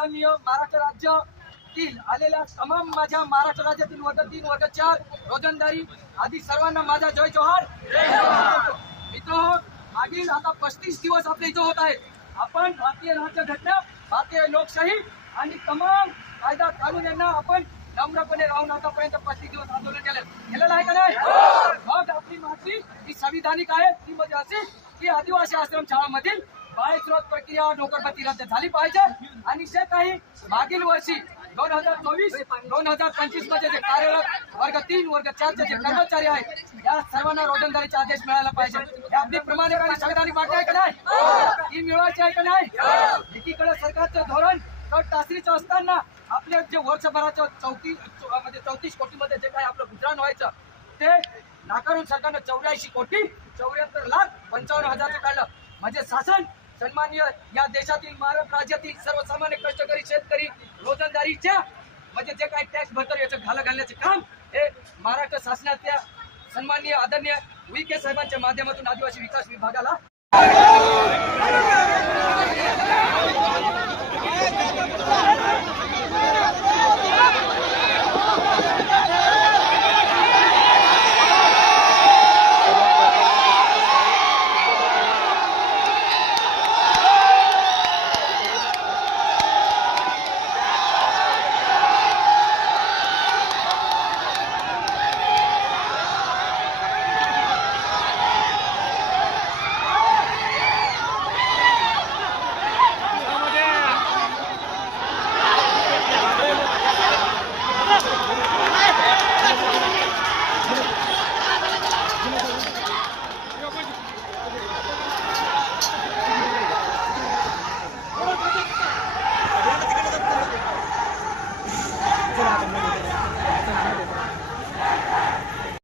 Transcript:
आदरणीय महाराष्ट्र राज्यातील आलेल्या तमाम माझ्या महाराष्ट्र राज्यातील वर्ग तीन वर्ग चार रोजंदारी आदी सर्वांना माझा जय जोहार. मित्र मागील आता पस्तीस दिवस आपले इथं होत आहेत. आपण भारतीय राज्यघटना भारतीय लोकशाही आणि तमाम कायदा कानून यांना आपण नम्रपणे राहून आतापर्यंत पस्तीस दिवस आंदोलन केलं. केलेलं आहे का नाही? मग आपली मागणी ही संविधानिक आहे ती म्हणजे अशी की आदिवासी आश्रम शाळांमधील बाळस्रोत प्रक्रिया नोकरभरती रद्द झाली पाहिजे. आणि जे काही मागील वर्षी दोन हजार चोवीस दोन हजार पंचवीसमध्ये जे कार्यरत वर्ग तीन वर्ग चारचे जे कर्मचारी आहेत या सर्वांना रोजंदारीचे आदेश मिळायला पाहिजे. हे आपली प्रमाणिक संविधानिक मागणी आहे का नाही? ही. मिळवायची आहे का नाही? एकीकडे सरकारचं धोरण तर तासरीचं असताना आपले जे वर्षभराचं चौतीस म्हणजे चौतीस कोटीमध्ये जे काही आपलं गुजराण व्हायचं ते नाकारून सरकारनं चौऱ्याऐंशी कोटी चौऱ्याहत्तर लाख पंचावन्न हजारचं काढलं. म्हणजे शासन सन्मान्य या देशातील महाराष्ट्र राज्यातील सर्वसामान्य कष्टकरी शेतकरी रोजंदारीच्या म्हणजे जे काही टॅक्स भरतो याचं घाला घालण्याचे काम हे महाराष्ट्र शासनाच्या सन्मान्य आदरणीय के साहेबांच्या माध्यमातून आदिवासी विकास विभागाला